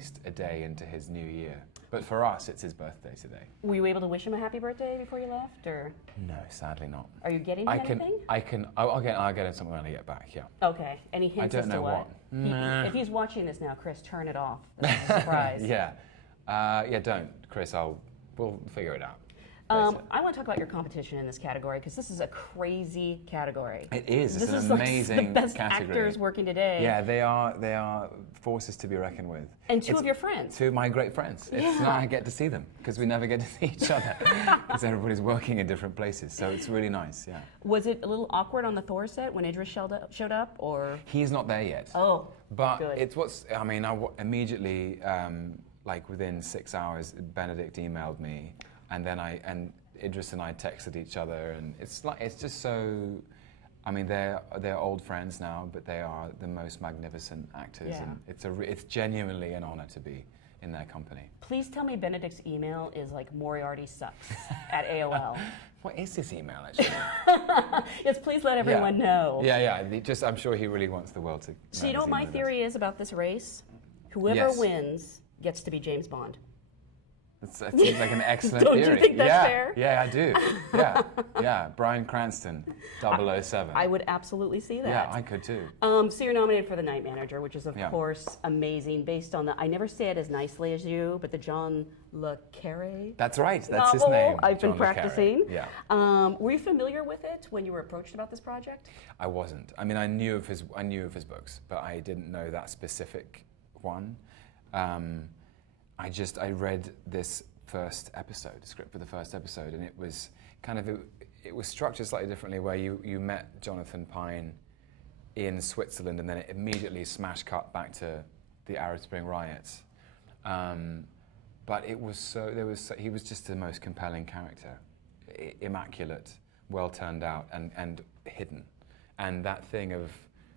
least a day into his new year. But for us, it's his birthday today. Were you able to wish him a happy birthday before you left, or? No, sadly not. Are you getting him anything? I'll get him something when I get back, yeah. Okay, any hints as to what? If he's watching this now, Chris, turn it off. That's a surprise. Yeah, don't, Chris, we'll figure it out. I want to talk about your competition in this category because this is a crazy category. It is. It's this an is amazing like the best category. actors working today. Yeah, they are forces to be reckoned with. And two of your friends. Two of my great friends. It's not I get to see them because we never get to see each other because everybody's working in different places. So it's really nice. Yeah. Was it a little awkward on the Thor set when Idris showed up, or? He's not there yet. Oh. But good. I immediately, like within 6 hours, Benedict emailed me. And then Idris and I texted each other, and it's just so. I mean, they're old friends now, but they are the most magnificent actors, and it's genuinely an honor to be in their company. Please tell me Benedict's email is like Moriarty sucks at AOL. What is his email actually? Yes, please let everyone know. Yeah. I'm sure he really wants the world to. So you know what my theory is about this race? Whoever wins gets to be James Bond. That seems like an excellent Don't theory. Don't you think that's fair? Yeah, I do. Yeah. Bryan Cranston, 007. I would absolutely see that. Yeah, I could too. So you're nominated for The Night Manager, which is, of course, amazing, based on I never say it as nicely as you, but the John Le Carre That's right. That's novel his name. I've John been practicing. Yeah. Were you familiar with it when you were approached about this project? I wasn't. I mean, I knew of his books, but I didn't know that specific one. I read this first episode, script for the first episode, and it was it was structured slightly differently, where you met Jonathan Pine in Switzerland, and then it immediately smash cut back to the Arab Spring riots. But he was just the most compelling character, immaculate, well turned out, and hidden, and that thing of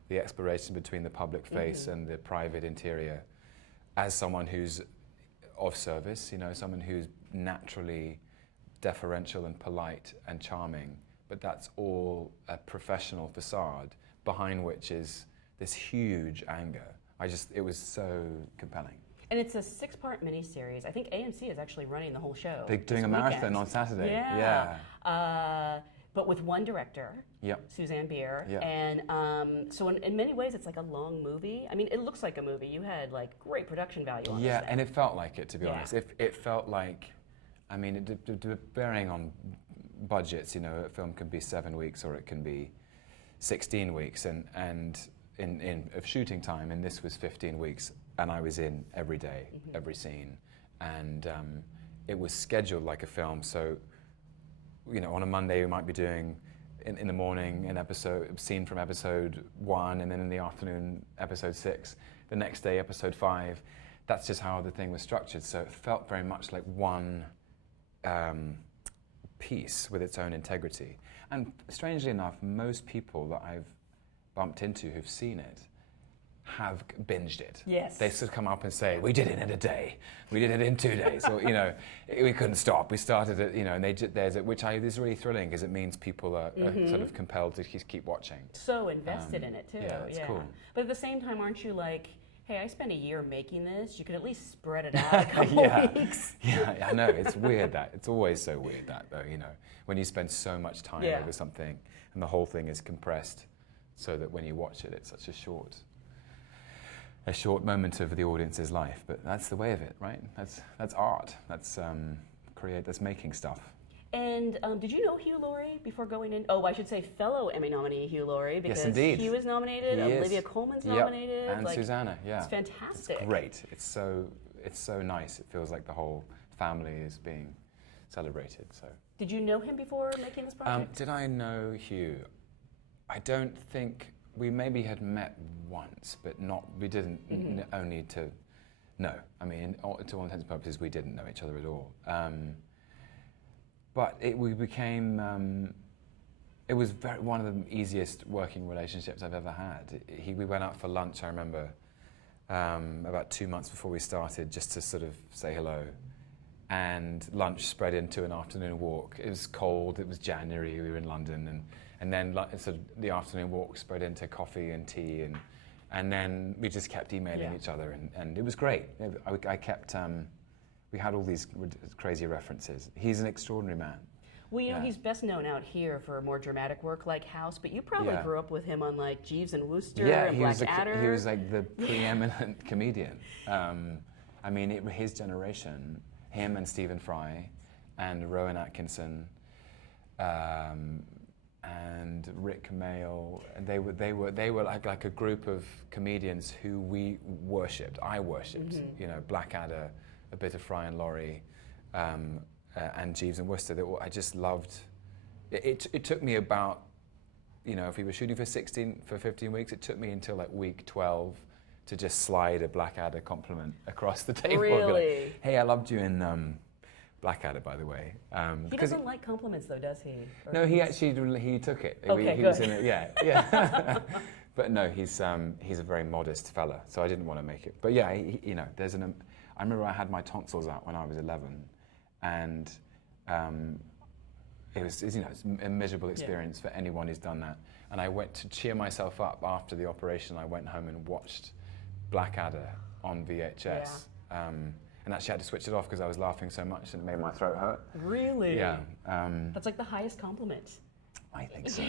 the exploration between the public face and the private interior, as someone who's of service, someone who's naturally deferential and polite and charming, but that's all a professional facade behind which is this huge anger. It was so compelling. And it's a 6-part miniseries. I think AMC is actually running the whole show. They're doing a marathon on Saturday. Yeah. But with one director, Suzanne Bier, and so in many ways it's like a long movie. I mean, it looks like a movie. You had like great production value on this thing. And it felt like it, to be honest. It felt like, I mean, bearing on budgets, a film can be 7 weeks or it can be 16 weeks, and of shooting time, and this was 15 weeks, and I was in every day, every scene, and it was scheduled like a film. So, on a Monday we might be doing in the morning a scene from episode 1, and then in the afternoon episode 6, the next day episode 5. That's just how the thing was structured. So it felt very much like one piece with its own integrity. And strangely enough, most people that I've bumped into who've seen it have binged it. Yes. They sort of come up and say, we did it in a day, we did it in 2 days, or we couldn't stop. We started it, and which is really thrilling because it means people are sort of compelled to keep watching. So invested in it too. Yeah, it's cool. But at the same time, aren't you like, hey, I spent a year making this. You could at least spread it out a couple weeks. Yeah, I know. It's weird that. It's always so weird that, though, when you spend so much time over something and the whole thing is compressed so that when you watch it, it's such a short moment of the audience's life. But that's the way of it, right? That's art. That's that's making stuff. And did you know Hugh Laurie before going in? Oh, I should say fellow Emmy nominee Hugh Laurie, because yes, indeed. he was nominated, Olivia Colman's nominated. And Susanna, It's fantastic. It's great. It's so nice. It feels like the whole family is being celebrated. So. Did you know him before making this project? Did I know Hugh? I don't think, we maybe had met once, but we didn't only to know. I mean, to all intents and purposes, we didn't know each other at all. But we became, it was one of the easiest working relationships I've ever had. We went out for lunch, I remember, about 2 months before we started, just to sort of say hello. And lunch spread into an afternoon walk. It was cold, it was January, we were in London, and then sort of the afternoon walk spread into coffee and tea, And then we just kept emailing each other, and it was great. I kept, we had all these crazy references. He's an extraordinary man. Well, you know, he's best known out here for more dramatic work like House, but you probably grew up with him on like Jeeves and Wooster and Blackadder. He was like the preeminent comedian. I mean, his generation, him and Stephen Fry and Rowan Atkinson, and Rick Mayall, and they were like a group of comedians who we worshipped. I worshipped, you know, Blackadder, a bit of Fry and Laurie, and Jeeves and Wooster. I just loved. It took me about, you know, if we were shooting for 15 weeks, it took me until like week 12 to just slide a Blackadder compliment across the table. Really? Like, hey, I loved you in Blackadder, by the way. He doesn't like compliments, though, does he? Or no, he took it. Okay, he good. was in it, yeah. But no, he's a very modest fella, so I didn't want to make it. But yeah, you know, I remember I had my tonsils out when I was 11, and it was, you know, it's a miserable experience for anyone who's done that. And I went to cheer myself up after the operation. I went home and watched Blackadder on VHS. And actually I had to switch it off because I was laughing so much and it made my throat hurt. Really? Yeah. That's like the highest compliment. I think so.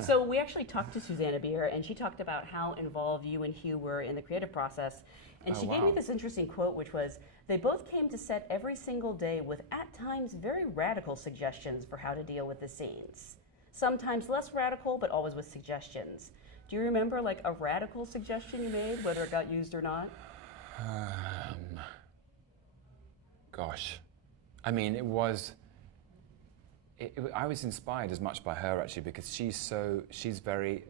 So we actually talked to Susanna Bier, and she talked about how involved you and Hugh were in the creative process. And she gave me this interesting quote, which was, they both came to set every single day with, at times, very radical suggestions for how to deal with the scenes. Sometimes less radical, but always with suggestions. Do you remember like a radical suggestion you made, whether it got used or not? Gosh. I mean, I was inspired as much by her actually, because she's very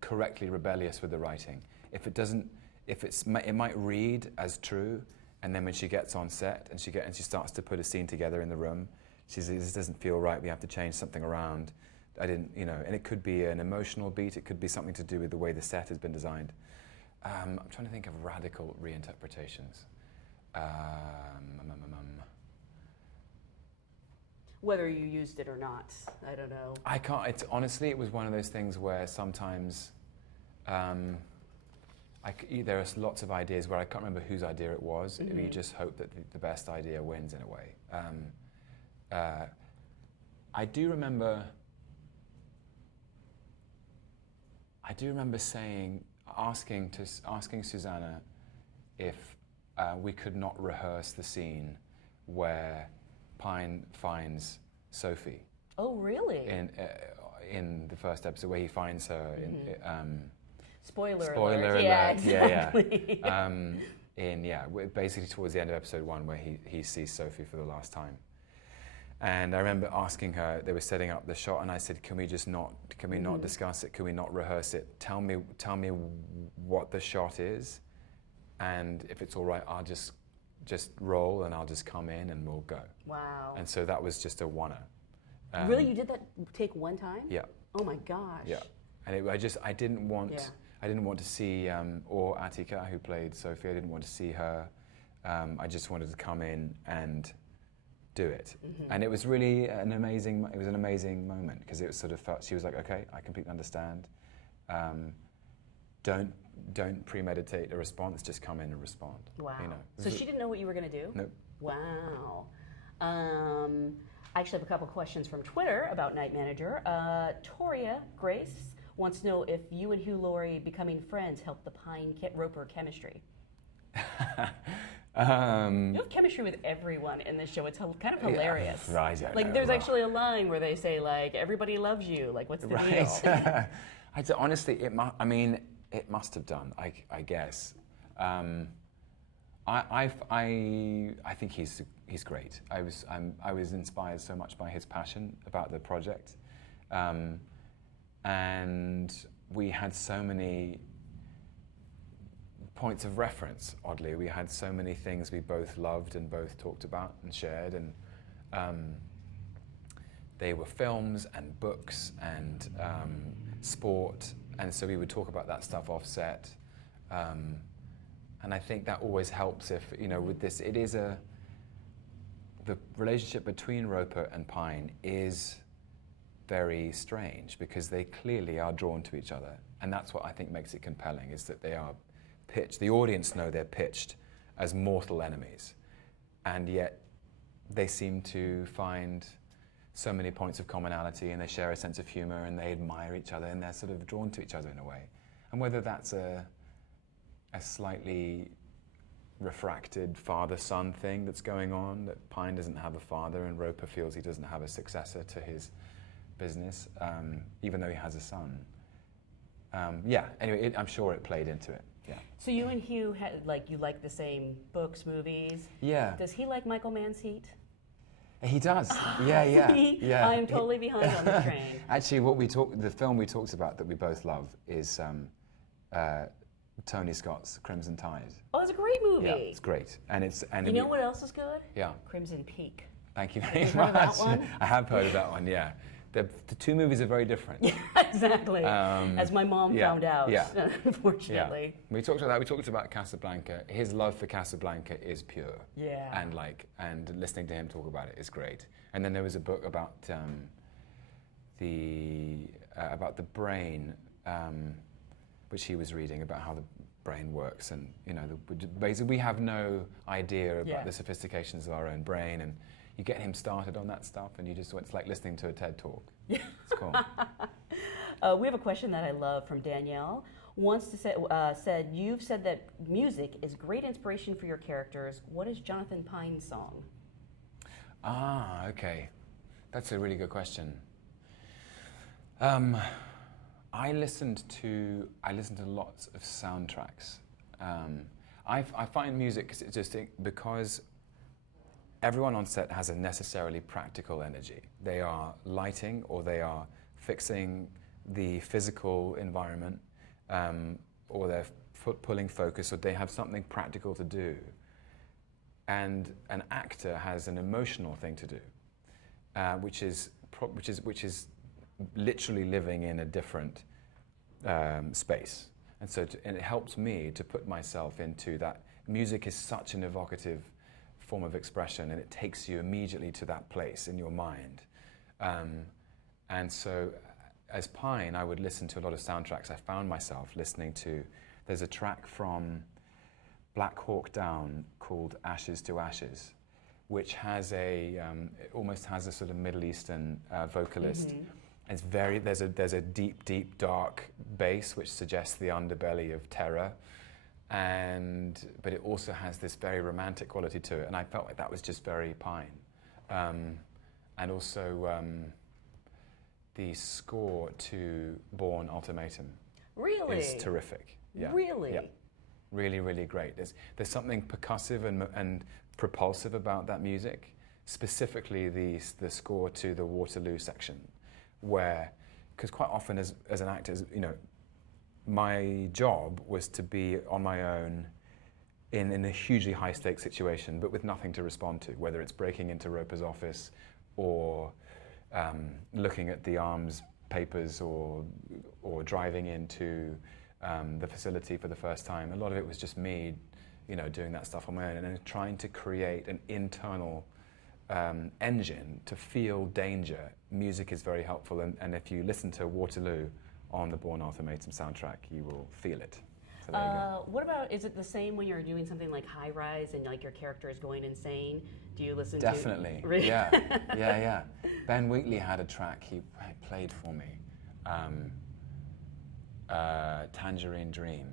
correctly rebellious with the writing. It might read as true, and then when she gets on set and she starts to put a scene together in the room, she says, this doesn't feel right, we have to change something around. And it could be an emotional beat, it could be something to do with the way the set has been designed. I'm trying to think of radical reinterpretations. Whether you used it or not, I don't know. I can't. Honestly, it was one of those things where sometimes there are lots of ideas where I can't remember whose idea it was. You just hope that the best idea wins in a way. I do remember asking Susanna if we could not rehearse the scene where Pine finds Sophie. Oh, really? In the first episode, where he finds her. Spoiler alert. Yeah, exactly. Basically towards the end of episode 1, where he sees Sophie for the last time. And I remember asking her, they were setting up the shot, and I said, can we not discuss it? Can we not rehearse it? Tell me what the shot is, and if it's all right, I'll just roll and I'll just come in and we'll go. Wow. And so that was just a one-er. Really? You did that take one time? Yeah. Oh my gosh. Yeah. And I didn't want to see, or Attica, who played Sophie, I didn't want to see her. I just wanted to come in and do it. And it was really an amazing moment, because it was sort of felt, she was like, okay, I completely understand. Don't premeditate a response, just come in and respond. Wow. You know, so she didn't know what you were going to do? Nope. Wow. I actually have a couple questions from Twitter about Night Manager. Toria Grace wants to know if you and Hugh Laurie becoming friends helped the Pine-Roper chemistry. You have chemistry with everyone in this show. It's kind of hilarious. Yeah, I don't know. There's actually a line where they say, like, everybody loves you. Like, what's the deal? Honestly, it must have done, I guess. I think he's great. I was inspired so much by his passion about the project, and we had so many points of reference. Oddly, we had so many things we both loved and both talked about and shared, and they were films and books and sport, and so we would talk about that stuff off set. And I think that always helps if, with this, the relationship between Roper and Pine is very strange, because they clearly are drawn to each other. And that's what I think makes it compelling, is that they are pitched, the audience know they're pitched as mortal enemies, and yet they seem to find so many points of commonality, and they share a sense of humor, and they admire each other, and they're sort of drawn to each other in a way. And whether that's a slightly refracted father-son thing that's going on, that Pine doesn't have a father and Roper feels he doesn't have a successor to his business, even though he has a son. Anyway, I'm sure it played into it. Yeah. So you and Hugh, you like the same books, movies. Yeah. Does he like Michael Mann's Heat? He does. Yeah. I am totally behind on the train. Actually, the film we talked about that we both love is Tony Scott's Crimson Tide. Oh, it's a great movie. Yeah, it's great, and you know what else is good? Yeah. Crimson Peak. Thank you very much. much. Heard of that one? I have heard of that one. Yeah. The two movies are very different. Yeah, exactly. As my mom found out, unfortunately. Yeah. We talked about that. We talked about Casablanca. His love for Casablanca is pure. Yeah. And listening to him talk about it is great. And then there was a book about the brain, which he was reading, about how the brain works, and basically we have no idea about the sophistications of our own brain, and you get him started on that stuff, and it's like listening to a TED talk. Yeah. It's cool. We have a question that I love from Danielle. Said, you've said that music is great inspiration for your characters. What is Jonathan Pine's song? Okay. That's a really good question. I listened to lots of soundtracks. I find music just because everyone on set has a necessarily practical energy. They are lighting, or they are fixing the physical environment, or they're pulling focus, or they have something practical to do. And an actor has an emotional thing to do, which is literally living in a different space. And so and it helped me to put myself into that. Music is such an evocative form of expression, and it takes you immediately to that place in your mind. And so as Pine, I would listen to a lot of soundtracks. I found myself listening to, there's a track from Black Hawk Down called Ashes to Ashes, which has it almost has a sort of Middle Eastern vocalist. Mm-hmm. It's there's a deep, dark bass which suggests the underbelly of terror, but it also has this very romantic quality to it, and I felt like that was just very Pine. And also the score to Bourne Ultimatum is terrific. Yeah. Really? Yeah. Really, really great. There's something percussive and propulsive about that music, specifically the score to the Waterloo section, because quite often as an actor, my job was to be on my own in a hugely high stakes situation, but with nothing to respond to, whether it's breaking into Roper's office or looking at the arms papers or driving into the facility for the first time. A lot of it was just me, doing that stuff on my own, and then trying to create an internal engine to feel danger. Music is very helpful, and if you listen to Waterloo on the Bourne Ultimatum soundtrack, you will feel it. So there you go. What about, is it the same when you're doing something like High Rise and your character is going insane? Do you listen Definitely. to... Definitely. Yeah. Ben Wheatley had a track he played for me, Tangerine Dream.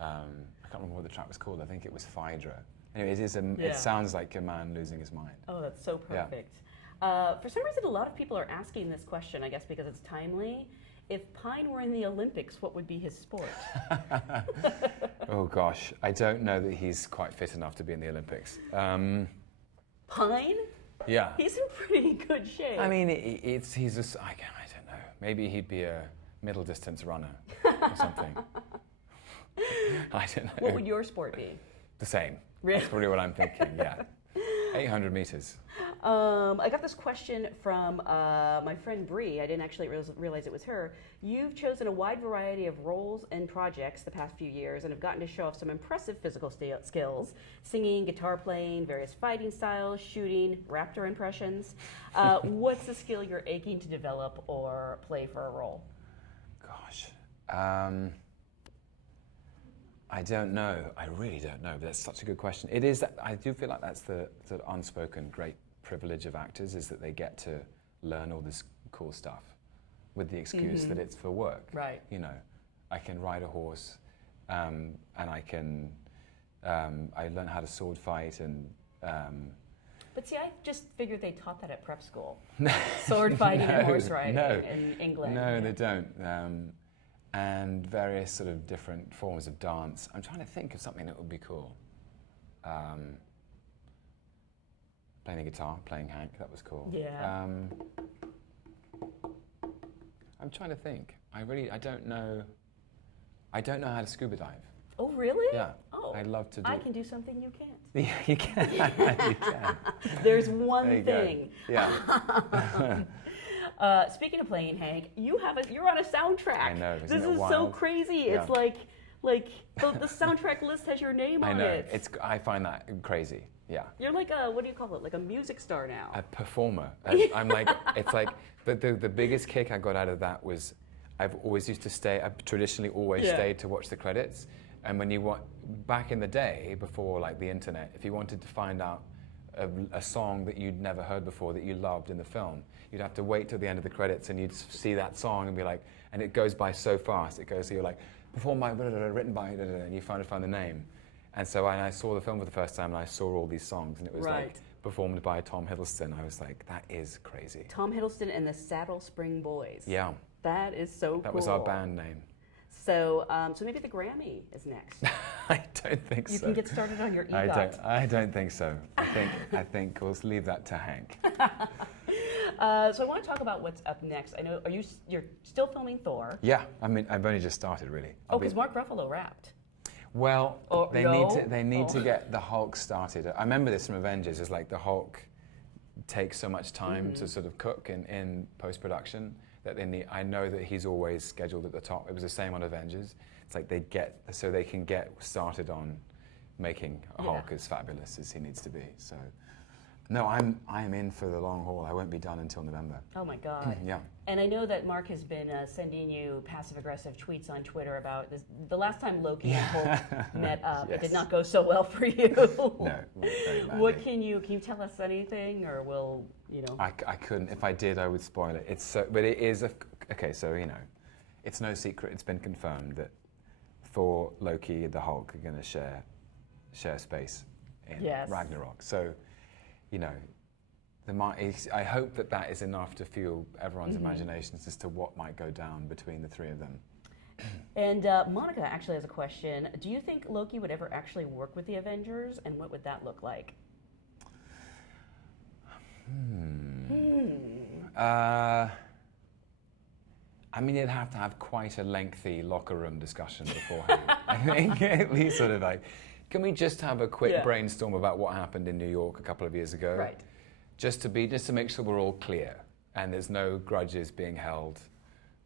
I can't remember what the track was called. I think it was Phaedra. Anyway, it sounds like a man losing his mind. Oh, that's so perfect. Yeah. For some reason, a lot of people are asking this question, I guess because it's timely. If Pine were in the Olympics, what would be his sport? Oh gosh, I don't know that he's quite fit enough to be in the Olympics. Pine? Yeah. He's in pretty good shape. I mean, I don't know. Maybe he'd be a middle distance runner or something. I don't know. What would your sport be? The same. Really? That's probably what I'm thinking, yeah. 800 meters. I got this question from my friend Bree. I didn't actually realize it was her. You've chosen a wide variety of roles and projects the past few years and have gotten to show off some impressive physical skills, singing, guitar playing, various fighting styles, shooting, raptor impressions. What's the skill you're aching to develop or play for a role? Gosh. I don't know. I really don't know. But that's such a good question. It is. I do feel like that's the sort of unspoken great privilege of actors, is that they get to learn all this cool stuff with the excuse that it's for work. Right. You know, I can ride a horse, and I can. I learned how to sword fight and. But see, I just figured they taught that at prep school. Sword fighting and horse riding in England. No, they don't. And various sort of different forms of dance. I'm trying to think of something that would be cool. Playing the guitar, playing Hank, that was cool. Yeah. I'm trying to think. I don't know. I don't know how to scuba dive. Oh, really? Yeah. Oh. I'd love to do. I can do something you can't. Yeah, you can. You can. There's one there you thing. Go. Yeah. Speaking of playing Hank, you're on a soundtrack. I know. This is so crazy. Yeah. It's like the soundtrack list has your name on it. I know. I find that crazy. Yeah. You're like what do you call it? Like a music star now. A performer. I'm like, it's like, the biggest kick I got out of that was, I've traditionally always stayed to watch the credits. And when back in the day, before like the internet, if you wanted to find out a song that you'd never heard before that you loved in the film, you'd have to wait till the end of the credits and you'd see that song and be like, and it goes by so fast. It goes, so you're like, performed by, written by, and you find the name. And so when I saw the film for the first time and I saw all these songs and it was like performed by Tom Hiddleston, I was like, that is crazy. Tom Hiddleston and the Saddle Spring Boys. Yeah. That is so cool. That was our band name. So, so maybe the Grammy is next. I don't think so. You can get started on your EGOT. I don't think so. I think we'll leave that to Hank. So I want to talk about what's up next. I know you're still filming Thor. Yeah, I mean I've only just started really. Because Mark Ruffalo wrapped. Well, they need to get the Hulk started. I remember this from Avengers. It's like the Hulk takes so much time to sort of cook in post-production that they need. I know that he's always scheduled at the top. It was the same on Avengers. It's like they can get started on making Hulk as fabulous as he needs to be. So, no, I'm in for the long haul. I won't be done until November. Oh my God. Yeah. And I know that Mark has been sending you passive-aggressive tweets on Twitter about this. The last time Loki and Hulk met up, it did not go so well for you. No, very badly. What can you tell us anything, or will you know? I couldn't. If I did, I would spoil it. But it is okay. So it's no secret. It's been confirmed that Thor, Loki, and the Hulk are going to share space in Ragnarok. So, I hope that is enough to fuel everyone's imaginations as to what might go down between the three of them. And Monica actually has a question. Do you think Loki would ever actually work with the Avengers, and what would that look like? I mean, you'd have to have quite a lengthy locker room discussion beforehand. I think at least sort of like, can we just have a quick brainstorm about what happened in New York a couple of years ago? Right. Just to make sure we're all clear and there's no grudges being held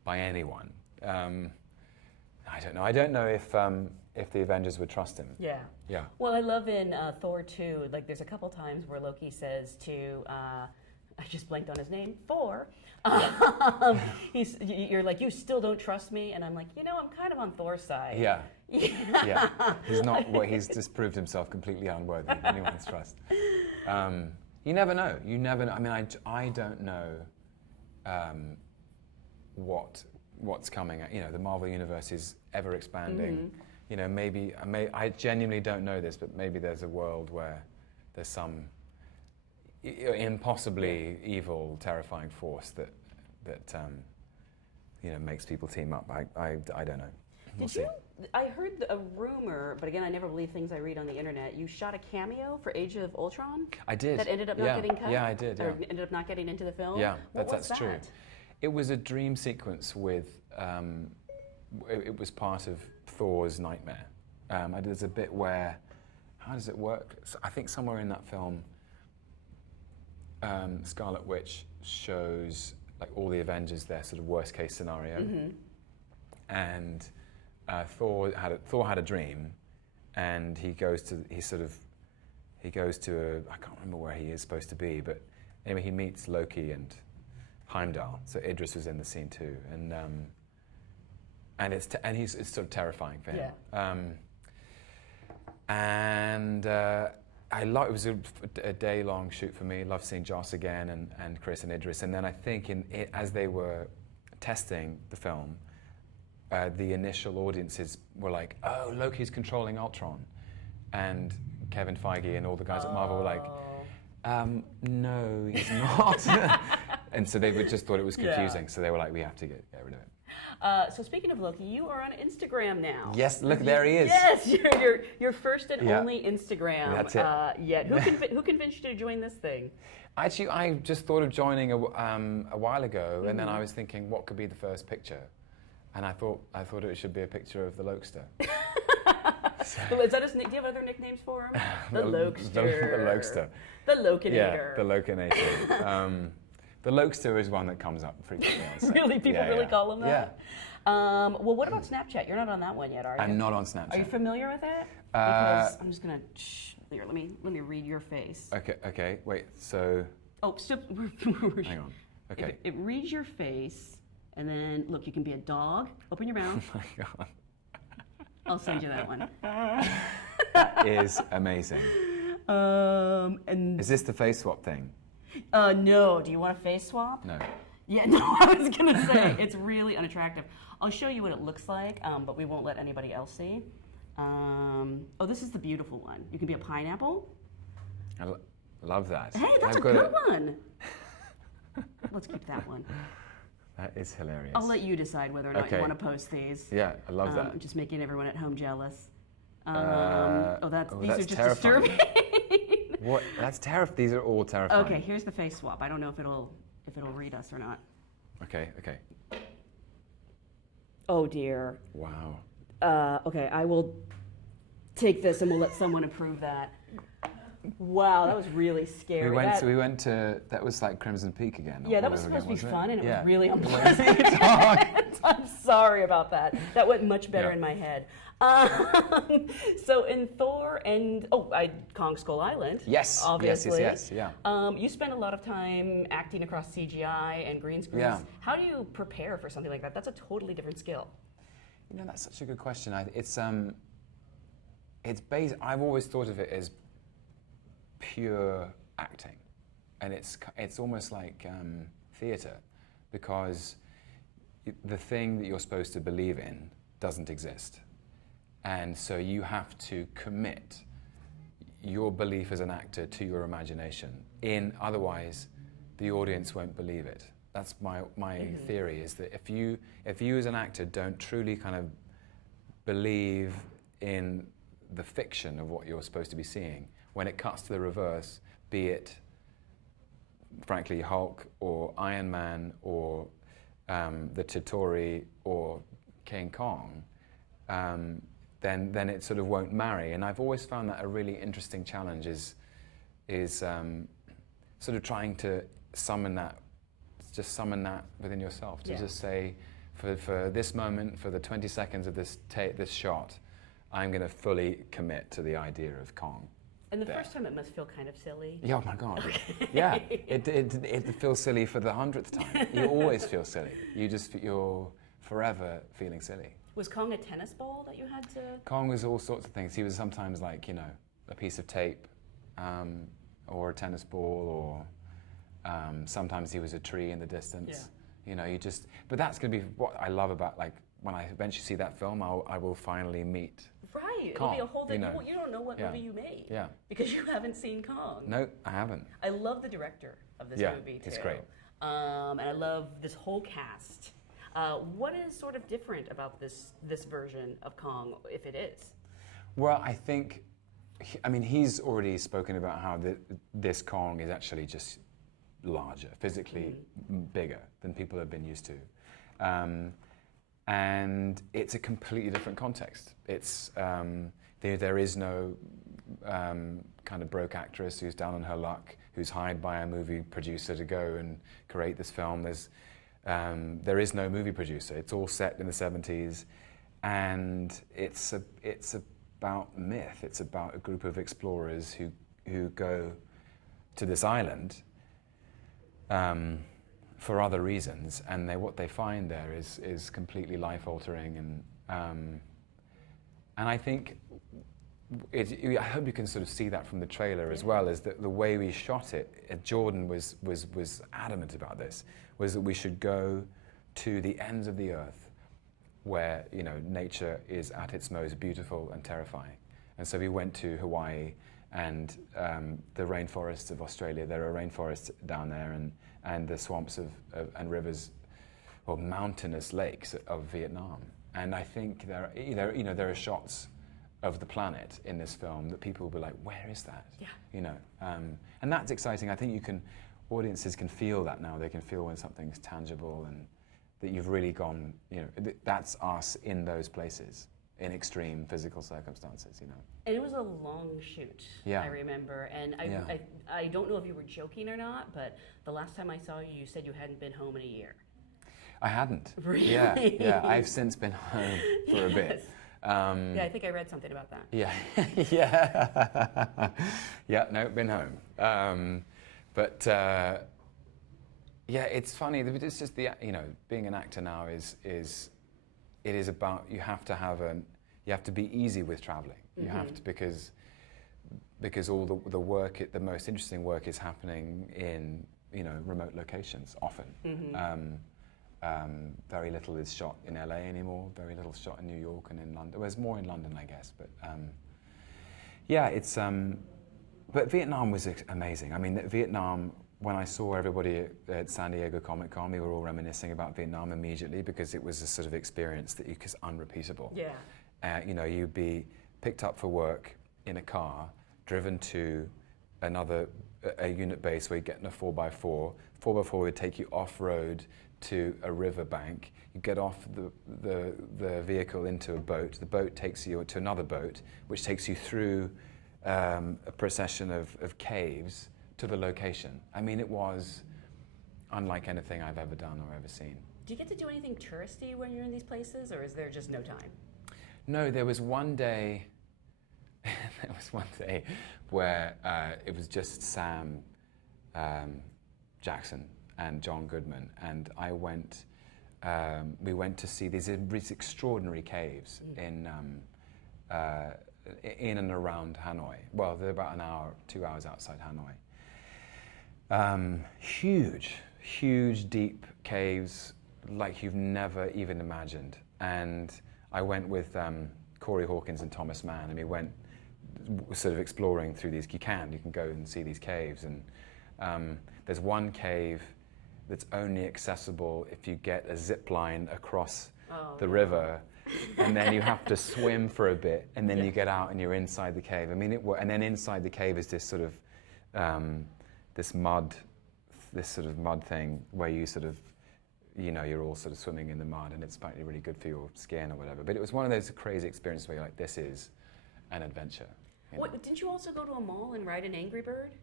by anyone. I don't know. I don't know if the Avengers would trust him. Yeah. Yeah. Well, I love in Thor 2, like there's a couple times where Loki says to, I just blanked on his name, Thor. You're like, you still don't trust me? And I'm like, I'm kind of on Thor's side. Yeah. Yeah. He's just proved himself completely unworthy of anyone's trust. You never know. I mean, I don't know what's coming. The Marvel universe is ever expanding. Maybe I genuinely don't know this, but maybe there's a world where there's some impossibly evil, terrifying force that makes people team up. I don't know. We'll see. I heard a rumor, but again, I never believe things I read on the internet. You shot a cameo for Age of Ultron? I did. That ended up not getting cut? Yeah, I did. Or ended up not getting into the film? Yeah, that's true. It was a dream sequence with, it was part of Thor's nightmare. There's a bit where, how does it work? So I think somewhere in that film, Scarlet Witch shows like all the Avengers their sort of worst case scenario. And Thor had a dream, and he goes to I can't remember where he is supposed to be, but anyway he meets Loki and Heimdall. So Idris was in the scene too, and and it's sort of terrifying for him. Yeah. It was a day-long shoot for me. Loved seeing Joss again and Chris and Idris. And then I think as they were testing the film, the initial audiences were like, "Oh, Loki's controlling Ultron," and Kevin Feige and all the guys at Marvel were like, "No, he's not." And so they just thought it was confusing. Yeah. So they were like, "We have to get rid of it." So speaking of Loki, you are on Instagram now. Yes, look, there he is. Yes, your first and only Instagram. That's it. Yet. Who convinced you to join this thing? Actually, I just thought of joining a while ago, and then I was thinking, what could be the first picture? And I thought it should be a picture of the Lokester. Is that do you have other nicknames for him? The Lokester. The Lokester. The Lokinator. Yeah, the Lokinator. The Lokester is one that comes up frequently on set. Really? People really call him that? Yeah. Well, what about Snapchat? You're not on that one yet, are you? I'm not on Snapchat. Are you familiar with it? Because I'm just gonna here. Let me read your face. Okay. Wait. So. Oh, stop. Hang on. Okay. It reads your face, and then look. You can be a dog. Open your mouth. Oh my God. I'll send you that one. That is amazing. And is this the face swap thing? No. Do you want a face swap? No. Yeah, no, I was going to say, it's really unattractive. I'll show you what it looks like, but we won't let anybody else see. Oh, this is the beautiful one. You can be a pineapple. I love that. Hey, that's a good one. Let's keep that one. That is hilarious. I'll let you decide whether or not you want to post these. Yeah, I love that. I'm just making everyone at home jealous. These that's are just terrifying. disturbing. What? That's terrifying. These are all terrifying. Okay, here's the face swap. I don't know if it'll read us or not. Okay. Oh dear. Wow. Okay, I will take this and we'll let someone approve that. Wow, that was really scary. We went to that was like Crimson Peak again. Yeah, that was supposed to be fun, and it was really unpleasant. I'm sorry about that. That went much better in my head. So in Thor and Kong Skull Island. Yes, obviously. Yes. Yeah. You spend a lot of time acting across CGI and green screens. Yeah. How do you prepare for something like that? That's a totally different skill. You know, that's such a good question. It's based. I've always thought of it as pure acting, and it's almost like theatre, because the thing that you're supposed to believe in doesn't exist, and so you have to commit your belief as an actor to your imagination. Otherwise, the audience won't believe it. That's my theory, is that if you as an actor don't truly kind of believe in the fiction of what you're supposed to be seeing, when it cuts to the reverse, be it, frankly, Hulk or Iron Man or the Chitauri or King Kong, then it sort of won't marry. And I've always found that a really interesting challenge is sort of trying to summon that within yourself, to just say, for this moment, for the 20 seconds of this shot, I'm going to fully commit to the idea of Kong. And the first time it must feel kind of silly. Yeah, oh my God. Okay. Yeah, it feels silly for the 100th time. You always feel silly. You're forever feeling silly. Was Kong a tennis ball that you had to? Kong was all sorts of things. He was sometimes like, a piece of tape, or a tennis ball, or sometimes he was a tree in the distance. Yeah. But that's going to be what I love about, like, when I eventually see that film, I will finally meet Right, Kong. It'll be a whole thing. You don't know what movie you made. Yeah. Because you haven't seen Kong. No, I haven't. I love the director of this movie, too. It's great. And I love this whole cast. What is sort of different about this version of Kong, if it is? Well, I think, he's already spoken about how this Kong is actually just larger, physically bigger than people have been used to. And it's a completely different context. It's there is no kind of broke actress who's down on her luck, who's hired by a movie producer to go and create this film. There is no movie producer. It's all set in the 70s, and it's about myth. It's about a group of explorers who go to this island. for other reasons, and what they find there is completely life-altering, and I think I hope you can sort of see that from the trailer as well, is that the way we shot it, Jordan was adamant about this, was that we should go to the ends of the earth where, you know, nature is at its most beautiful and terrifying. And so we went to Hawaii and the rainforests of Australia. There are rainforests down there, and the swamps and rivers, or mountainous lakes of Vietnam. And I think there are shots of the planet in this film that people will be like, where is that? Yeah. You know, and that's exciting. I think audiences can feel that now. They can feel when something's tangible and that you've really gone, you know, that's us in those places in extreme physical circumstances, you know. And it was a long shoot, yeah. I remember. And I don't know if you were joking or not, but the last time I saw you, you said you hadn't been home in a year. I hadn't. Really? Yeah. I've since been home for a bit. Yeah, I think I read something about that. Yeah, yeah. No, been home. But yeah, it's funny. It's just being an actor now is about, you have to be easy with traveling. You Mm-hmm. have to, because all the work, the most interesting work is happening in, you know, remote locations often. Mm-hmm. Very little is shot in LA anymore, very little shot in New York and in London. Well, there's more in London, I guess, but yeah, but Vietnam was amazing. I mean, Vietnam, when I saw everybody at San Diego Comic Con, we were all reminiscing about Vietnam immediately, because it was a sort of experience that is unrepeatable. Yeah. You know, you'd be picked up for work in a car, driven to a unit base where you get in a 4x4. 4x4 would take you off-road to a riverbank. You get off the vehicle into a boat. The boat takes you to another boat, which takes you through a procession of caves to the location. I mean, it was unlike anything I've ever done or ever seen. Do you get to do anything touristy when you're in these places, or is there just no time? No, there was one day. Where it was just Sam Jackson and John Goodman, and I went. We went to see these extraordinary caves in and around Hanoi. Well, they're about 2 hours outside Hanoi. Huge, deep caves like you've never even imagined. And I went with Corey Hawkins and Thomas Mann, and we went sort of exploring through these. You can go and see these caves, and there's one cave that's only accessible if you get a zip line across the river, and then you have to swim for a bit, and then you get out and you're inside the cave. I mean, and then inside the cave is this sort of this sort of mud thing where you sort of, you know, you're all sort of swimming in the mud, and it's apparently really good for your skin or whatever. But it was one of those crazy experiences where you're like, this is an adventure. What, didn't you also go to a mall and ride an Angry Bird?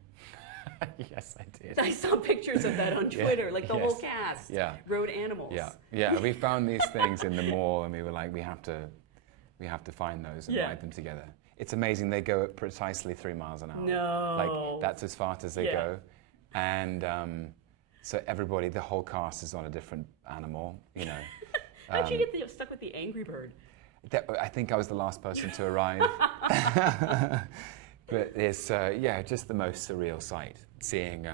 Yes, I did. I saw pictures of that on Twitter, like the whole cast rode animals. Yeah. We found these things in the mall, and we were like, we have to find those and ride them together. It's amazing. They go at precisely 3 miles an hour. No. Like, that's as fast as they go. And so everybody, the whole cast is on a different animal, you know. How'd you get stuck with the Angry Bird? I think I was the last person to arrive. But it's, just the most surreal sight, seeing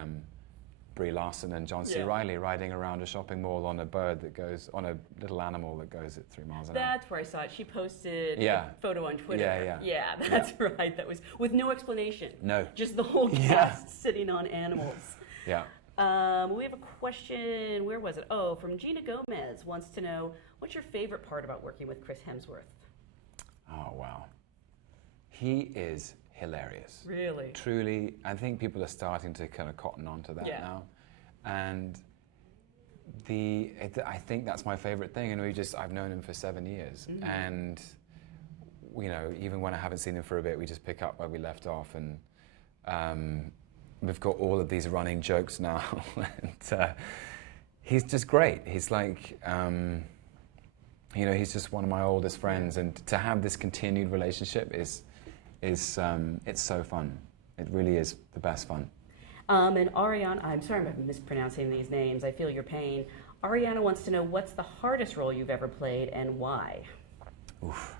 Brie Larson and John C. Reilly riding around a shopping mall on a bird that goes, on a little animal that goes at 3 miles an hour. That's where I saw it. She posted a photo on Twitter. Yeah, that's right. That was with no explanation. No. Just the whole cast sitting on animals. Yeah. We have a question, where was it? Oh, from Gina Gomez, wants to know, what's your favorite part about working with Chris Hemsworth? Oh, wow. He is hilarious. Really? Truly, I think people are starting to kind of cotton on to that now. And I think that's my favorite thing, and I've known him for 7 years. Mm-hmm. And, you know, even when I haven't seen him for a bit, we just pick up where we left off, and we've got all of these running jokes now. And he's just great. He's like, you know, he's just one of my oldest friends, and to have this continued relationship is it's so fun. It really is the best fun. And Ariana, I'm sorry if I'm mispronouncing these names. I feel your pain. Ariana wants to know, what's the hardest role you've ever played and why? Oof.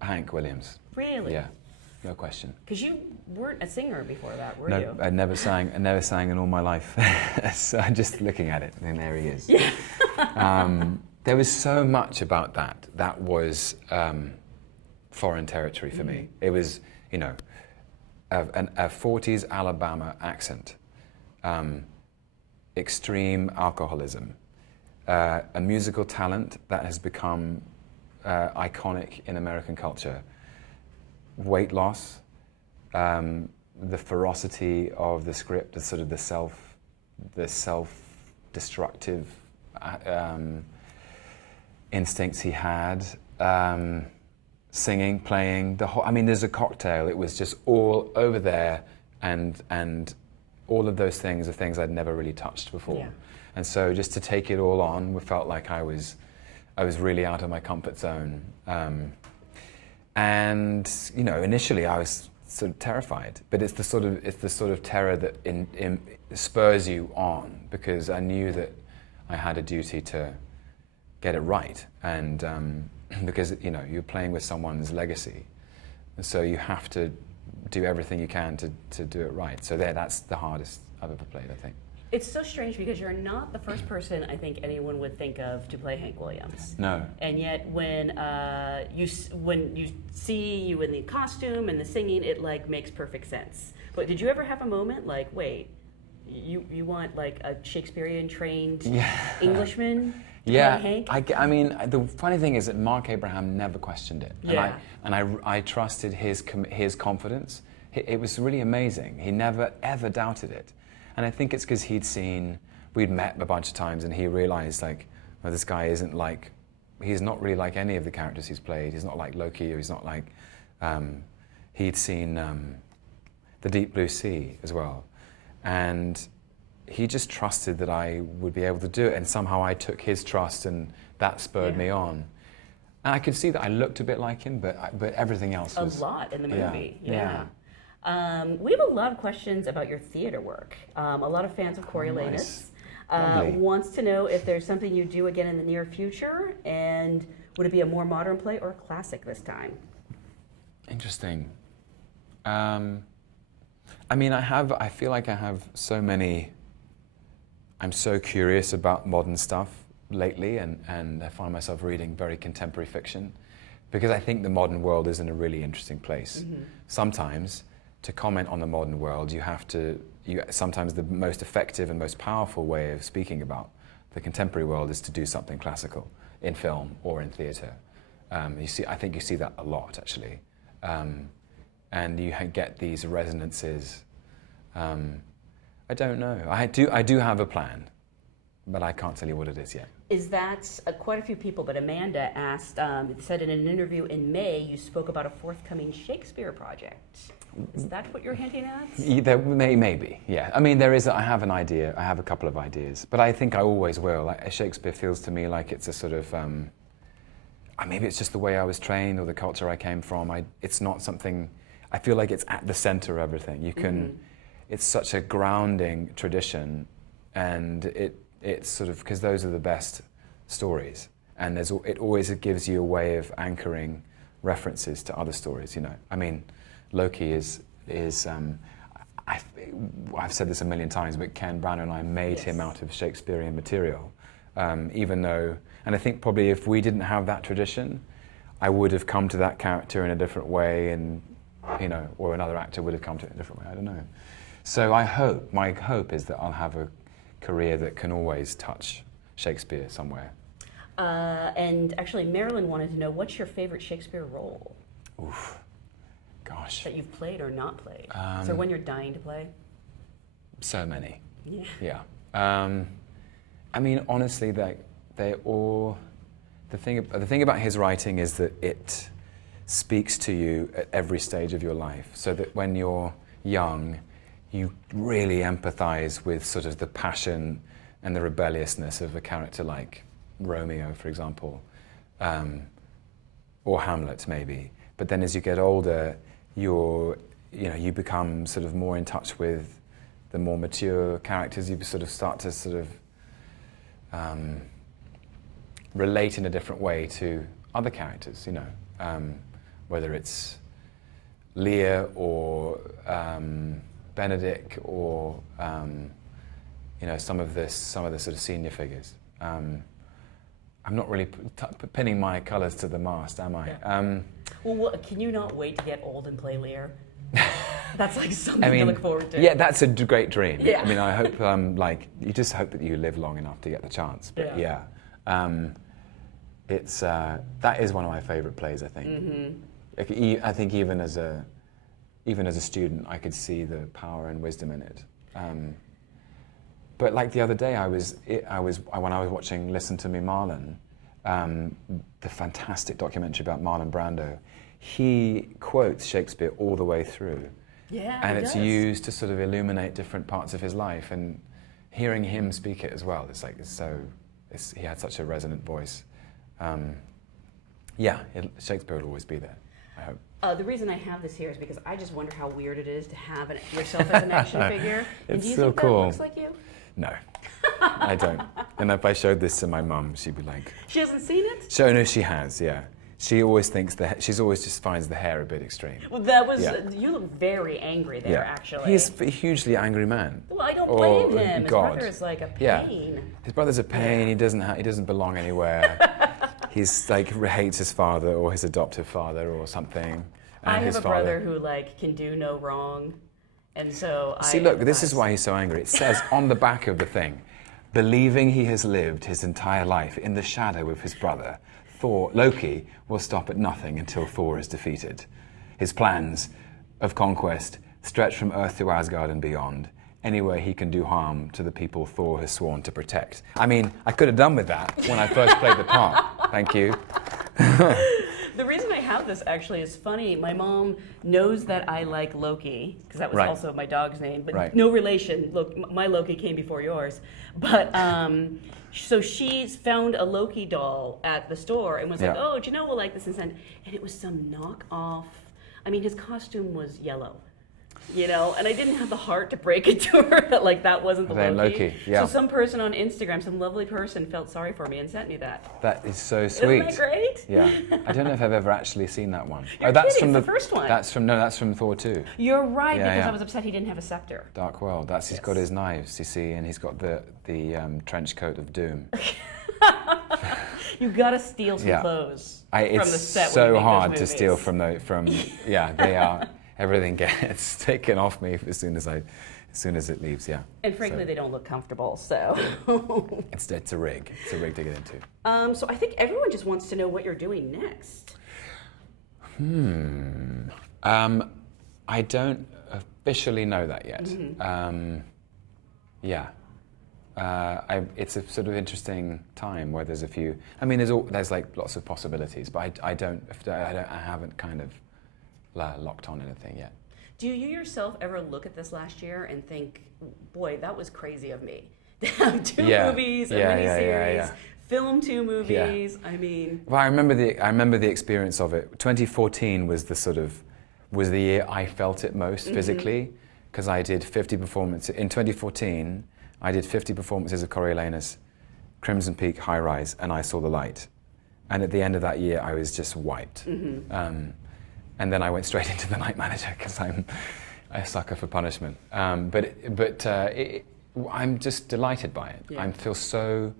Hank Williams. Really? Yeah, no question. Because you weren't a singer before that, were No, you? I never sang in all my life. So I'm just looking at it, and there he is. Yeah. There was so much about that. That was foreign territory for me. It was, you know, a 40s Alabama accent, extreme alcoholism, a musical talent that has become iconic in American culture, weight loss, the ferocity of the script, the sort of the self-destructive instincts he had, singing, playing, the whole, I mean, there's a cocktail. It was just all over there, and all of those things are things I'd never really touched before. Yeah. And so just to take it all on, felt like I was really out of my comfort zone. And you know, initially I was sort of terrified, but it's the sort of terror that spurs you on, because I knew that I had a duty to get it right, and because you know you're playing with someone's legacy, and so you have to do everything you can to do it right. So that's the hardest I've ever played, I think. It's so strange because you're not the first person I think anyone would think of to play Hank Williams. No. And yet when you see you in the costume and the singing, it like makes perfect sense. But did you ever have a moment like, wait, you want like a Shakespearean trained Englishman to play Hank? I mean, the funny thing is that Mark Abraham never questioned it. Yeah. And I trusted his confidence. It was really amazing. He never, ever doubted it. And I think it's because we'd met a bunch of times, and he realized, like, well, this guy he's not really like any of the characters he's played. He's not like Loki, or he's not like, he'd seen The Deep Blue Sea as well. And he just trusted that I would be able to do it, and somehow I took his trust, and that spurred me on. And I could see that I looked a bit like him, but everything else was... A lot in the movie, yeah. We have a lot of questions about your theater work. A lot of fans of Coriolanus wants to know if there's something you do again in the near future, and would it be a more modern play or a classic this time? Interesting. I mean, I feel like I have so many... I'm so curious about modern stuff lately, and I find myself reading very contemporary fiction, because I think the modern world is in a really interesting place. Mm-hmm. Sometimes, to comment on the modern world, sometimes the most effective and most powerful way of speaking about the contemporary world is to do something classical in film or in theatre. I think you see that a lot, actually. And you get these resonances. I don't know. I do have a plan, but I can't tell you what it is yet. Is that quite a few people? But Amanda asked, said in an interview in May, you spoke about a forthcoming Shakespeare project. Is that what you're hinting at? Maybe, yeah. I mean, I have an idea. I have a couple of ideas, but I think I always will. Like, Shakespeare feels to me like it's a sort of, maybe it's just the way I was trained or the culture I came from. It's not something. I feel like it's at the center of everything. You can. It's such a grounding tradition, and it's sort of, because those are the best stories, and it always gives you a way of anchoring references to other stories. You know, I mean. Loki is I've said this a million times, but Ken Branagh and I made him out of Shakespearean material, even though, and I think probably if we didn't have that tradition, I would have come to that character in a different way, and you know, or another actor would have come to it in a different way. I don't know. So my hope is that I'll have a career that can always touch Shakespeare somewhere. And actually, Marilyn wanted to know, what's your favorite Shakespeare role? Oof. Gosh. That you've played or not played? So when you're dying to play? So many. Yeah. I mean, honestly, they all. The thing about his writing is that it speaks to you at every stage of your life. So that when you're young, you really empathize with sort of the passion and the rebelliousness of a character like Romeo, for example, or Hamlet, maybe. But then as you get older, you become sort of more in touch with the more mature characters. You sort of start to sort of relate in a different way to other characters, whether it's Leah or Benedict or some of the sort of senior figures. I'm not really pinning my colours to the mast, am I? Yeah. Well, can you not wait to get old and play Lear? That's like something to look forward to. Yeah, that's a great dream. Yeah. I mean, I hope, you just hope that you live long enough to get the chance. But it's that is one of my favourite plays, I think. Mm-hmm. I think even as a student, I could see the power and wisdom in it. But like the other day, when I was watching Listen to Me, Marlon, the fantastic documentary about Marlon Brando, he quotes Shakespeare all the way through. Yeah, and it's used to sort of illuminate different parts of his life, and hearing him speak it as well, he had such a resonant voice. Shakespeare will always be there, I hope. The reason I have this here is because I just wonder how weird it is to have yourself as an action figure. It's do you so think cool. That looks like you? No, I don't. And if I showed this to my mum, she'd be like... She hasn't seen it? No, she has, yeah. She always thinks she's always just finds the hair a bit extreme. Well, that was... You look very angry there, actually. He's a hugely angry man. Well, I don't blame him. His brother is like a pain. Yeah. His brother's a pain. He doesn't belong anywhere. He's like hates his father or his adoptive father or something. I have a brother who can do no wrong. And so look, this is why he's so angry. It says on the back of the thing, believing he has lived his entire life in the shadow of his brother, Loki will stop at nothing until Thor is defeated. His plans of conquest stretch from Earth to Asgard and beyond, anywhere he can do harm to the people Thor has sworn to protect. I mean, I could have done with that when I first played the part. Thank you. The reason I have this actually is funny. My mom knows that I like Loki, because that was also my dog's name, but no relation. Look, my Loki came before yours. But so she's found a Loki doll at the store and was like, oh, do you know we'll like this? And it was some knockoff. I mean, his costume was yellow. And I didn't have the heart to break it to her that that wasn't the Loki. Yeah. So some person on Instagram, some lovely person, felt sorry for me and sent me that. That is so sweet. Isn't that great? Yeah. I don't know if I've ever actually seen that one. That's from the first one. That's from Thor 2. You're right, because I was upset he didn't have a scepter. Dark World. He's got his knives, you see, and he's got the trench coat of doom. You gotta steal some clothes from the set. It's so hard to steal from they are. Everything gets taken off me as soon as it leaves, And frankly, they don't look comfortable, so. It's a rig. It's a rig to get into. So I think everyone just wants to know what you're doing next. I don't officially know that yet. Mm-hmm. It's a sort of interesting time where there's a few. I mean, there's lots of possibilities, but I haven't kind of locked on anything yet. Do you yourself ever look at this last year and think, boy, that was crazy of me to have two movies, a miniseries, film 2 movies? I mean, well, I remember the experience of it. 2014 was the year I felt it most physically, because I did 50 performances in 2014. I did 50 performances of Coriolanus, Crimson Peak, High Rise, and I Saw the Light. And at the end of that year, I was just wiped. And then I went straight into The Night Manager because I'm a sucker for punishment. But I'm just delighted by it. I feel so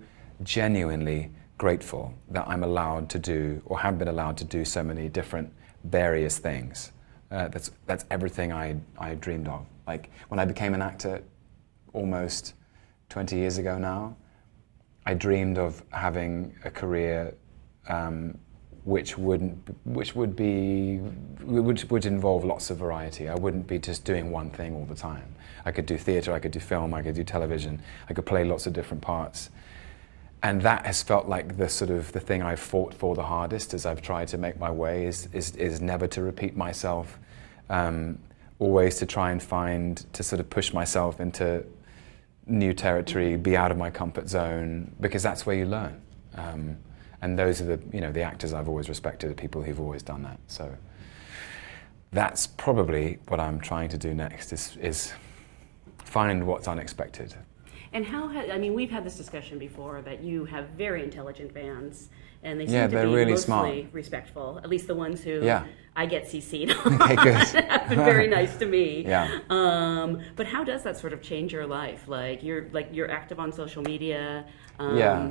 genuinely grateful that I'm allowed to do, or have been allowed to do, so many different various things. That's everything I dreamed of. Like when I became an actor almost 20 years ago now, I dreamed of having a career which would involve lots of variety. I wouldn't be just doing one thing all the time. I could do theatre, I could do film, I could do television, I could play lots of different parts. And that has felt like the thing I've fought for the hardest as I've tried to make my way, is never to repeat myself, always to try and to sort of push myself into new territory, be out of my comfort zone, because that's where you learn. And those are the actors I've always respected, the people who've always done that. So that's probably what I'm trying to do next, is find what's unexpected. And I mean, we've had this discussion before that you have very intelligent fans, and they seem Yeah, to they're be really mostly smart. Respectful. At least the ones who I get CC'd Okay, good. have been very nice to me. Yeah. But how does that sort of change your life? Like you're active on social media. Yeah.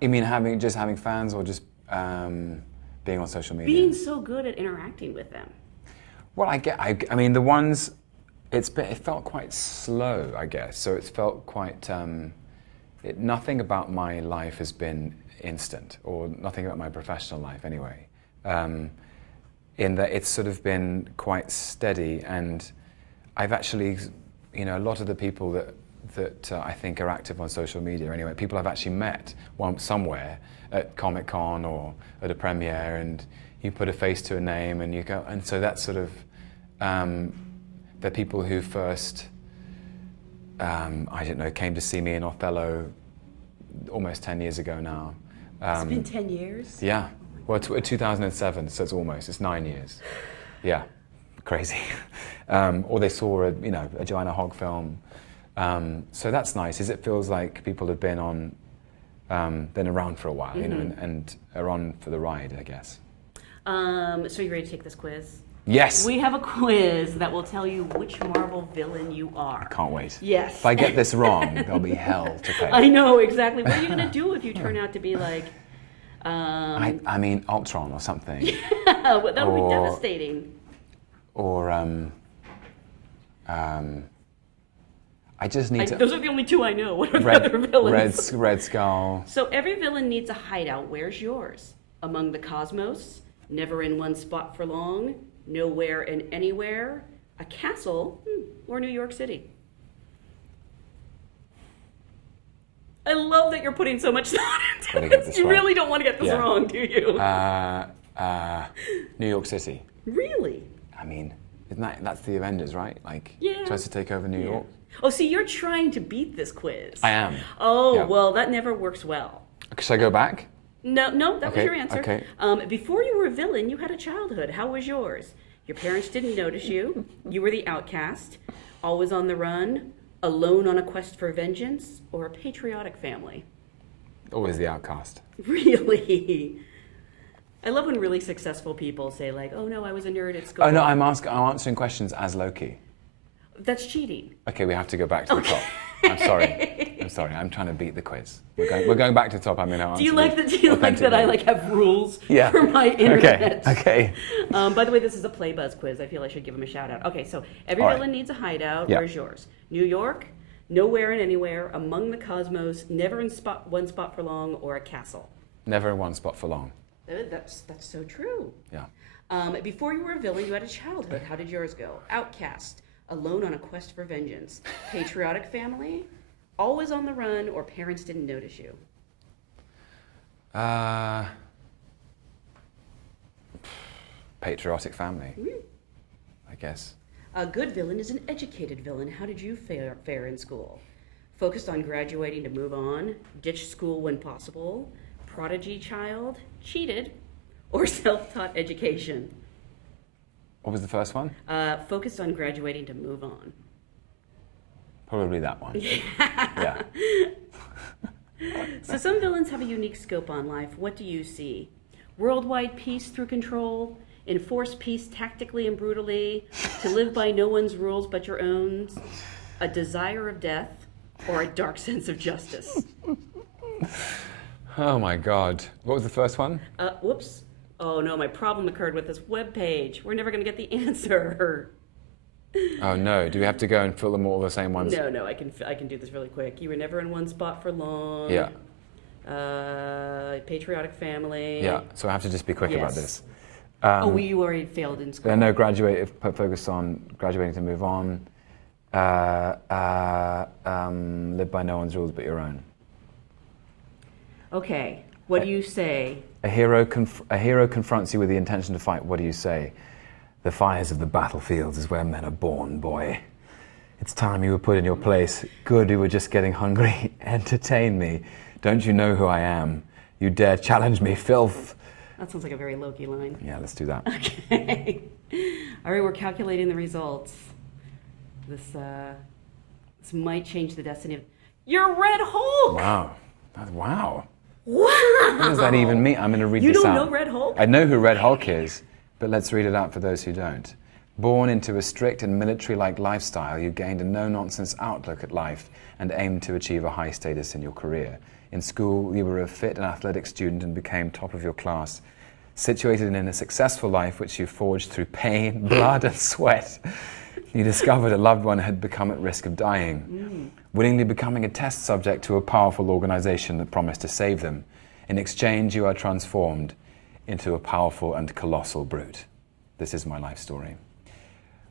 You mean having fans, or just being on social media? Being so good at interacting with them. Well, I mean, the ones, it felt quite slow, I guess. So it's felt quite, nothing about my life has been instant, or nothing about my professional life anyway. In that it's sort of been quite steady, and I've actually, a lot of the people that I think are active on social media anyway, people I've actually met somewhere at Comic-Con or at a premiere, and you put a face to a name and you go, and so that's sort of the people who first, I don't know, came to see me in Othello almost 10 years ago now. It's been 10 years? Yeah. Well, 2007, so it's 9 years. Yeah, crazy. Or they saw a Joanna Hogg film. So that's nice. It feels like people have been around for a while, and are on for the ride, I guess. So you ready to take this quiz? Yes. We have a quiz that will tell you which Marvel villain you are. I can't wait. Yes. If I get this wrong, there'll be hell to pay. I know, exactly. What are you going to do if you turn out to be like... I mean, Ultron or something. Yeah, that would be devastating. Or, I just need to... Those are the only two I know. What are the other villains? Red Skull. So every villain needs a hideout. Where's yours? Among the cosmos, never in one spot for long, nowhere and anywhere, a castle, or New York City? I love that you're putting so much thought into this. You really don't want to get this wrong, do you? New York City. Really? I mean, that's the Avengers, right? Like, yeah. Tries to take over New York. Oh, see, you're trying to beat this quiz. I am. Oh, well, that never works well. Should I go back? No, that was your answer. Okay. Before you were a villain, you had a childhood. How was yours? Your parents didn't notice you. You were the outcast, always on the run, alone on a quest for vengeance, or a patriotic family? Always the outcast. Really? I love when really successful people say like, oh no, I was a nerd at school. Oh no, I'm answering questions as Loki. That's cheating. Okay, we have to go back to the top. I'm sorry. I'm trying to beat the quiz. We're going back to the top. I'm going to answer. Do you like that I have rules for my internet? Okay. By the way, this is a Play Buzz quiz. I feel I should give him a shout out. Okay, so every villain needs a hideout. Yeah. Where's yours? New York, nowhere and anywhere, among the cosmos, never in one spot for long, or a castle? Never in one spot for long. That's so true. Yeah. Before you were a villain, you had a childhood. How did yours go? Outcast, alone on a quest for vengeance, patriotic family, always on the run, or parents didn't notice you? Patriotic family, I guess. A good villain is an educated villain. How did you fare in school? Focused on graduating to move on, ditched school when possible, prodigy child, cheated, or self-taught education? What was the first one? Focused on graduating to move on. Probably that one. Yeah. So some villains have a unique scope on life. What do you see? Worldwide peace through control, enforce peace tactically and brutally, to live by no one's rules but your own, a desire of death, or a dark sense of justice? Oh my God. What was the first one? Whoops. Oh no, my problem occurred with this web page. We're never going to get the answer. Oh no, do we have to go and fill them all the same ones? No, I can do this really quick. You were never in one spot for long. Yeah. Patriotic family. Yeah, so I have to just be quick about this. You already failed in school. No, focus on graduating to move on. Live by no one's rules but your own. Okay, what do you say? A hero confronts you with the intention to fight. What do you say? The fires of the battlefields is where men are born, boy. It's time you were put in your place. Good, you were just getting hungry. Entertain me. Don't you know who I am? You dare challenge me, filth? That sounds like a very Loki line. Yeah, let's do that. Okay. All right, we're calculating the results. This might change the destiny of... You're Red Hulk! Wow. Wow. Wow! What does that even mean? I'm going to read this out. You don't know Red Hulk? I know who Red Hulk is, but let's read it out for those who don't. Born into a strict and military-like lifestyle, you gained a no-nonsense outlook at life and aimed to achieve a high status in your career. In school, you were a fit and athletic student and became top of your class. Situated in a successful life which you forged through pain, blood and sweat, you discovered a loved one had become at risk of dying, willingly becoming a test subject to a powerful organization that promised to save them. In exchange, you are transformed into a powerful and colossal brute. This is my life story.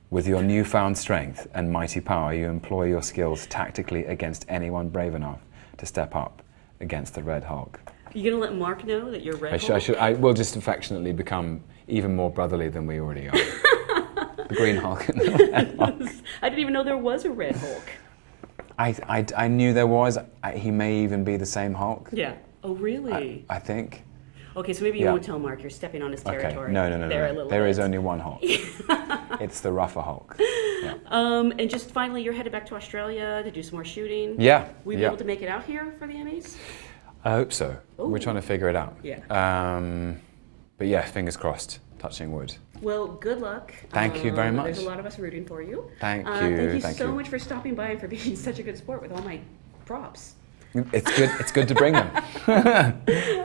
With your newfound strength and mighty power, you employ your skills tactically against anyone brave enough to step up against the Red Hulk. Are you going to let Mark know that you're Red Hulk? I will just affectionately become even more brotherly than we already are. The Green Hulk and the Red Hulk. I didn't even know there was a Red Hulk. I knew there was. He may even be the same Hulk. Yeah. Oh, really? I think. Okay, so maybe you won't tell Mark. You're stepping on his territory. Okay. No. There is only one Hulk. It's the rougher Hulk. Yeah. And just finally, you're headed back to Australia to do some more shooting. Yeah. Will you be able to make it out here for the Emmys? I hope so. Ooh. We're trying to figure it out. Yeah. But yeah, fingers crossed. Touching wood. Well, good luck. Thank you very much. There's a lot of us rooting for you. Thank you. Thank you so much for stopping by and for being such a good sport with all my props. It's good. It's good to bring them.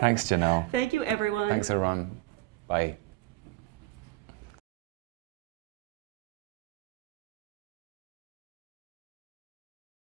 Thanks, Janelle. Thank you, everyone. Thanks, everyone. Bye.